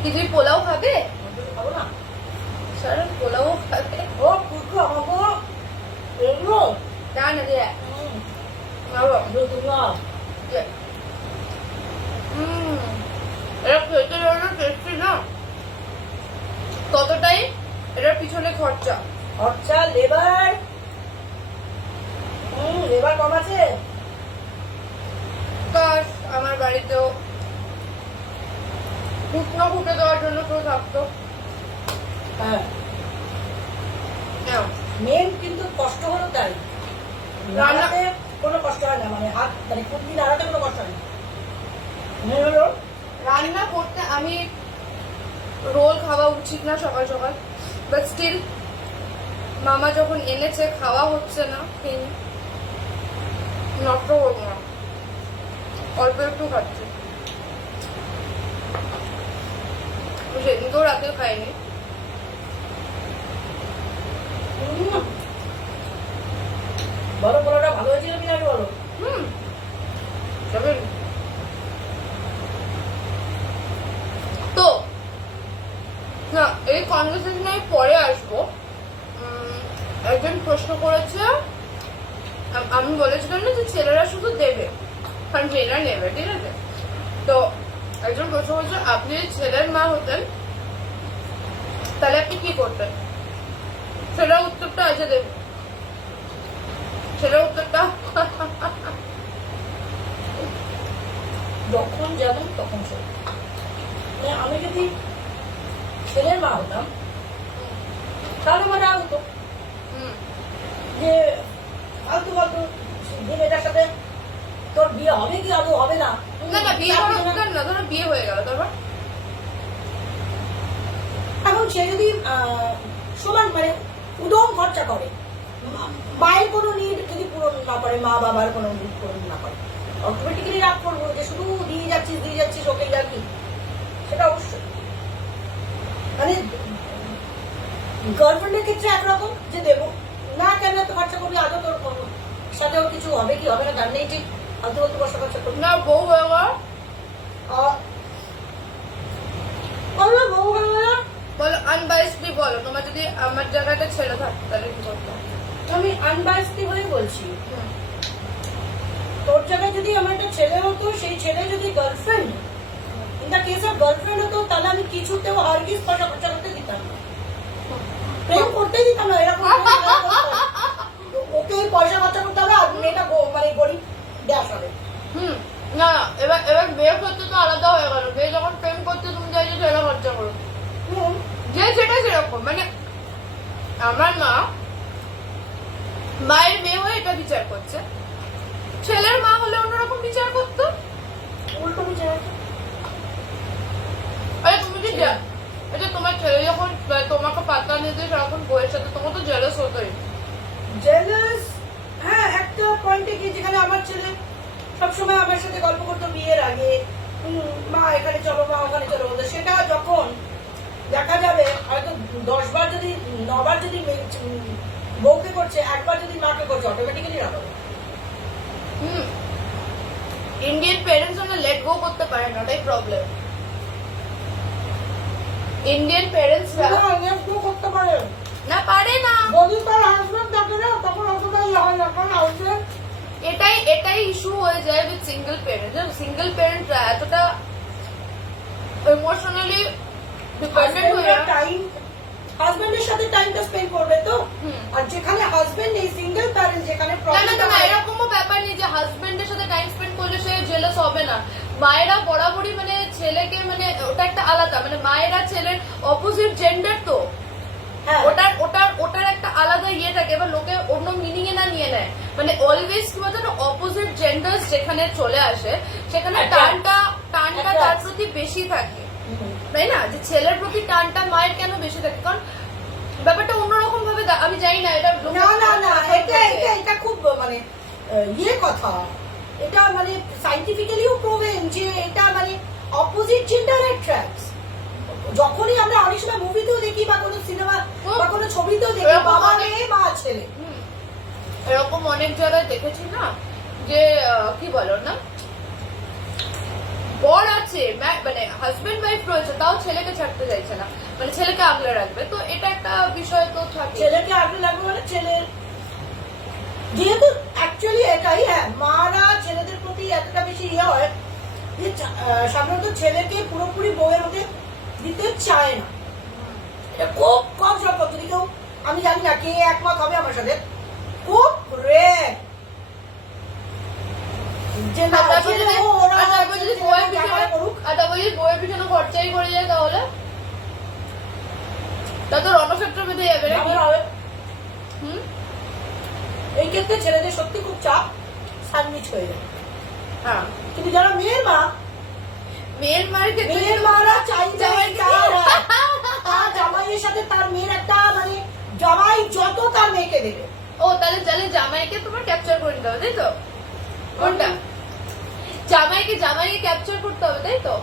কি তুই পোলাও খাবে? খাবো না। সারা পোলাও খাবে? ও কুকু আমাকে এগুলো না না রে এটা খেতে যতটা টেস্টি না ততটাই এটার পিছনে খরচা। খরচা লেবার লেবার কম আছে। কাশ আমার বাড়িতেও শুকনো ফুটে দেওয়ার জন্য কেউ থাকতো। হ্যাঁ হ্যাঁ, মেন কিন্তু কষ্ট হলো তাই রান্নাতে কোনো কষ্ট হয় না, মানে হাত মানে খুন্তি নাড়াতে কোনো কষ্ট হয় না। মেন হলো রান্না করতে আমি রোল খাওয়া উচিত না সকাল সকাল, বাট স্টিল মামা যখন এনেছে খাওয়া হচ্ছে না, খেয়ে নষ্ট করবো না, অল্প একটু খাচ্ছি। সেদিনকেও রাতে খাইনি। বলো পোলাওটা ভালো হয়েছিল কিনা আগে বলো। তবে তো না, এই কনভারসেশনে আমি পরে আসবো। একজন প্রশ্ন করেছে, আমি বলেছিলাম না যে ছেলেরা শুধু দেবে, কারণ মেয়েরা নেবে, ঠিক আছে? তো একজন প্রশ্ন করেছে, আপনি যদি ছেলের মা হতেন তাহলে আপনি কি করতেন? সেটা উত্তরটা আছে, দেব সেটা উত্তরটা যখন যেমন তখন সে, মানে আমি যদি ছেলের মা হতাম তাহলে মানে হতো যে ফালতু ফালতু যে মেয়েটার সাথে তোর বিয়ে হবে কি আদৌ হবে না। না না, বিয়ে করার না, ধরো বিয়ে হয়ে গেল, তারপর এখন সে যদি সমান মানে উদম খরচা করে, মায়ের কোনো নিড যদি পূরণ না করে, মা বাবার কোনো নিড পূরণ না করে, অটোমেটিক্যালি রাগ করবো যে শুধু দিয়ে যাচ্ছিস ওকে আর কি। সেটা অবশ্যই মানে গার্লফ্রেন্ডের ক্ষেত্রে একরকম যে দেবো না, কেন এত খরচা করবি, আদৌ তোর সাথে ওর কিছু হবে কি হবে না জান নেই, ঠিক আদৌ অত বর্ষা খরচা করবি না। বউ হয়ে গেল, বউ হয়ে গেল। বলো আনবায়াসলি বলো, তোমার যদি আমার জায়গাটা ছেলে থাকতো তাহলে কি করতাম? আমি আনবায়াসলি হয়ে বলছি, তোর জায়গায় যদি আমার একটা ছেলে হতো, সেই ছেলে যদি girlfriend, in the case of girlfriend হতো, তাহলে আমি কিছুতেও হারগিজ পয়সা খরচা করতে দিতাম না, প্রেম করতেই দিতাম না। এরকম ওকে পয়সা খরচা করতে হবে আর মেয়েটা মানে গরিব দেশ হবে। না, এবার বিয়ে করতে তো আলাদা হয়ে গেল। বিয়ে যখন প্রেম করতে তুমি চাইছো ছেলে খরচা করো, যে সেটা সেরকম। মানে আমার মা মায়ের মেয়ে হয়ে এটা বিচার করছে, ছেলের মা হলে অন্যরকম বিচার করতো, উল্টো বিচার। আরে তুমি কি এটা তোমার ছেলে যখন তোমাকে পাত্তা নিতে সারাক্ষণ বউয়ের সাথে, তোমার তো জেলাস হতোই। জেলাস, হ্যাঁ, একটা পয়েন্টে গিয়ে যেখানে আমার ছেলে সবসময় আমার সাথে গল্প করতো বিয়ের আগে, মা এখানে চলো, মা ওখানে চলো, সেটা যখন দেখা যাবে হয়তো 10 বার যদি 9 বার যদি বউকে করছে, একবার যদি মাকে করছে, অটোমেটিক্যালি রাগ হবে। ইন্ডিয়ান প্যারেন্টস আমরা লেট গো করতে পারে না, ওটাই problem. Indian parents let go করতে পারে না, পারে না। যদি তার হাজবেন্ড থাকে না, তখন অতটাই হয় না, কারণ হাজবেন্ড এটাই ইস্যু হয়ে যায় উইথ সিঙ্গেল প্যারেন্ট। সিঙ্গেল প্যারেন্টরা এতটা ইমোশনালি ডিপেন্ডেন্ট হয়ে টাইম, হাজবেন্ডের সাথে টাইমটা স্পেন্ড করবে তো। আর যেখানে হাজবেন্ড নেই, সিঙ্গেল প্যারেন্ট যেখানে না, এরকমও ব্যাপার নেই যে হাজবেন্ডের সাথে টাইম স্পেন্ড করলে সে জেলাস হবে না। মায়েরা বরাবরই মানে ছেলেকে, মানে ওটা একটা আলাদা, মানে মায়েরা ছেলের অপোজিট জেন্ডার, তো ওটার একটা আলাদা ইয়ে থাকে। এবার লোকে অন্য মিনিং এ না নিয়ে নেয়, মানে অলওয়েজ কি বলতো, অপোজিট জেন্ডার যেখানে চলে আসে সেখানে টানটা তার প্রতি বেশি থাকে, তাই না? যে ছেলের প্রতি টানটা মায়ের কেন বেশি থাকে, কারণ ব্যাপারটা অন্যরকম ভাবে, আমি জানি না এটা না, এটা খুব মানে ইয়ে কথা, এটা মানে সাইন্টিফিক্যালিও প্রুভেন যে এটা মানে অপোজিট জেন্ডার অ্যাট্রাক্টস। যখনই আমরা অনেক সময় মুভিতেও দেখি বা কোনো সিনেমা বা কোনো ছবিতেও দেখি, বাবা মেয়ে মা ছেলে, এরকম অনেক জায়গায় দেখেছি না, যে কি বলো না, বর আছে, মানে হাজবেন্ড ওয়াইফ রয়েছে, তাও ছেলেকে ছাড়তে চাইছে না, মানে ছেলেকে আগলে রাখবে। তো এটা একটা বিষয় তো থাকে। ছেলেকে আগলে লাগবে মানে ছেলের যেহেতু অ্যাকচুয়ালি এটাই, হ্যাঁ, মারা ছেলেদের প্রতি এতটা বেশি ইয়ে হয় যে সাধারণত ছেলেকে পুরোপুরি বউয়ের মধ্যে দিতে চায় না। এটা খুব কম সম্ভব, যদি কেউ, আমি জানি না কে একমত হবে আমার সাথে, খুব রেয়ার যে না ছেলে ওরা বইয়ের পিছনে খরচাই করে যায়, তাহলে তা তো রণক্ষেত্র বেঁধে যাবে নাকি? এই ক্ষেত্রে ছেলেদের সত্যি খুব চাপ সান্ডউইচ হয়ে যায়। হ্যাঁ, কিন্তু যারা মেয়ের মা, মেয়ের মার ক্ষেত্রে মেয়ের মারা চাইতে তার জামাইয়ের সাথে তার মেয়ের একটা মানে জামাই যত তার মেয়েকে দেবে। ও তাহলে জামাইকে তোমার ক্যাপচার করে নিতে হবে, তাই তো? কোনটা? জামাইকে ক্যাপচার করতে হবে, তাই তো?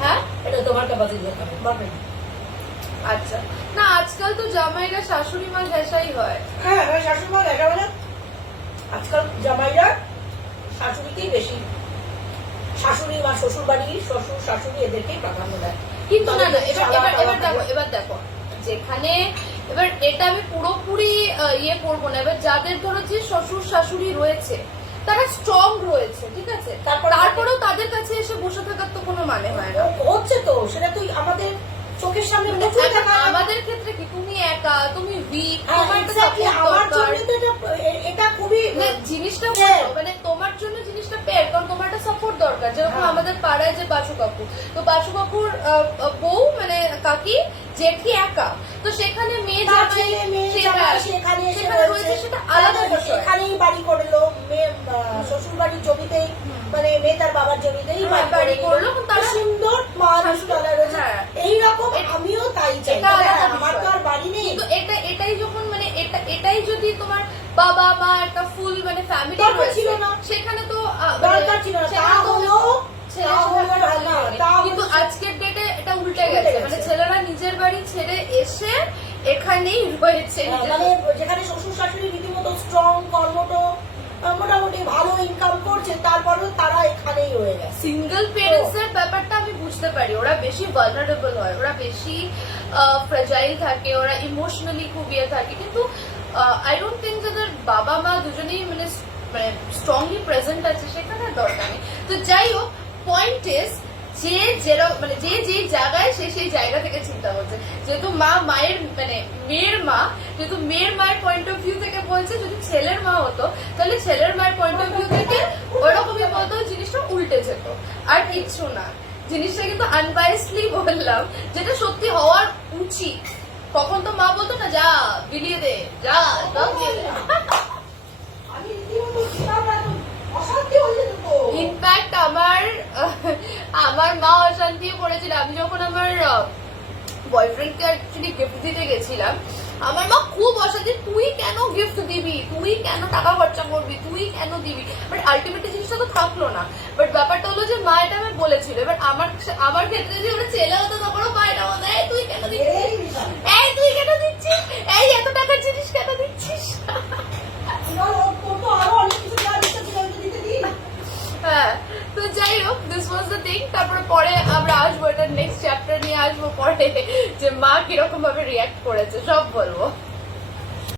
হ্যাঁ, এটা তোমার ক্যাপাসিটি হবে। আচ্ছা, না আজকাল তো জামাইরা শাশুড়ি মা ঘেঁষাই হয়। হ্যাঁ, শাশুড়ি মা দেখা মানে আজকাল জামাইরা শাশুড়িকেই বেশি, শাশুড়ি মা শ্বশুর বাড়ি, শ্বশুর শাশুড়ি এদেরকেই প্রাধান্য দেয়। কিন্তু না না, এবার দেখো যেখানে, এবার এটা আমি পুরোপুরি ইয়ে করবো না। এবার যাদের ধরো যে শ্বশুর শাশুড়ি রয়েছে তারা স্ট্রং রয়েছে, ঠিক আছে, তারপরেও তাদের কাছে এসে বসে থাকার তো কোনো মানে হয় না। হচ্ছে তো সেটা তো আমাদের চোখের সামনে প্রচুর দেখা যায়। আমাদের ক্ষেত্রে কি তুমি একা, তুমি উইক, আমার জন্য তো এটা খুবই জিনিসটা মানে তোমার জন্য জিনিসটা পেয়ার, কারণ তোমার একটা সাপোর্ট দরকার। যেরকম আমাদের পাড়ায় যে বাসু কাকু, তো বাসু কাকুর বউ মানে কাকি জেঠি একা, তো সেখানে মেয়ে সেখানে রয়েছে, সেটা আলাদা বিষয়। এখানেই বাড়ি করলো, মেয়ে শ্বশুর বাড়ির জমিতেই, মানে মেয়ে তার বাবার জমিতেই বাড়ি করলো, তার সুন্দর মানুষ রয়েছে। এইরকম আমিও তাই চাই, আমার তো আর বাড়ি নেই। কিন্তু এটাই যখন মানে এটাই যদি তোমার বাবা মা একটা ফুল মানে ফ্যামিলি ছিল না, সেখানে তো দরকার ছিল না। কিন্তু আজকের ডেটে এটা উল্টে গেছে, মানে ছেলেরা নিজের বাড়ি ছেড়ে এসে এখানেই রয়েছে, মানে যেখানে শ্বশুর শাশুড়ি রীতিমতো স্ট্রং, কর্মঠ, মোটামুটি ভালো ইনকাম করছে, তারপরেও তারা এখানেই রয়ে গেছে। সিঙ্গেল পেরেন্টস এর ব্যাপারটা আমি বুঝতে পারি, ওরা বেশি ভালনারেবল হয়, ওরা বেশি ফ্রেজাইল থাকে, ওরা ইমোশনালি খুব ইয়ে থাকে। কিন্তু আই ডোন্ট থিঙ্ক যাদের বাবা মা দুজনেই মানে স্ট্রংলি প্রেজেন্ট আছে সেখানে দরকার নেই। তো যাই হোক, পয়েন্ট ইজ যে মানে যে জায়গায় সে সেই জায়গা থেকে চিন্তা করছে। যেহেতু মায়ের মানে মেয়ের মা, যেহেতু মেয়ের মায়ের পয়েন্ট অফ ভিউ থেকে বলছে, যদি ছেলের মা হতো তাহলে ছেলের মায়ের পয়েন্ট অফ ভিউ থেকে ওরকমই বলতো, জিনিসটা উল্টে যেত, আর কিচ্ছু না। জিনিসটা কিন্তু আনবায়াসলি বললাম, যেটা সত্যি হওয়ার উচিত। কখন তো মা বলতো না, যা বিলিয়ে দে, যা দিয়ে দে। ইনফ্যাক্ট আমার মা অশান্তিও করেছিল। আমি যখন আমার বয়ফ্রেন্ডকে অ্যাকচুয়ালি গিফট দিতে গেছিলাম, আমার মা খুব অশান্তি, তুই কেন গিফট দিবি, তুই কেন টাকা খরচা করবি, তুই কেন দিবি। বাট আলটিমেটলি জিনিসটা তো থাকলো না। বাট ব্যাপারটা হলো যে মা এটা আমি বলেছিল। এবার আমার ক্ষেত্রে যদি ওরা ছেলে হতো তখনও মা এটা বলতো, এই তুই কেন দিচ্ছিস, এই তুই কেন দিচ্ছিস, এই এত টাকার জিনিস কেন দিচ্ছিস। হ্যাঁ, তো যাই হোক, দিস ওয়াজ দ্য থিং। তারপরে পরে আমরা আসবো, এটা নেক্সট চ্যাপ্টার নিয়ে আসবো পরে, যে মা কিরকম ভাবে রিয়াক্ট করেছে সব বলবো।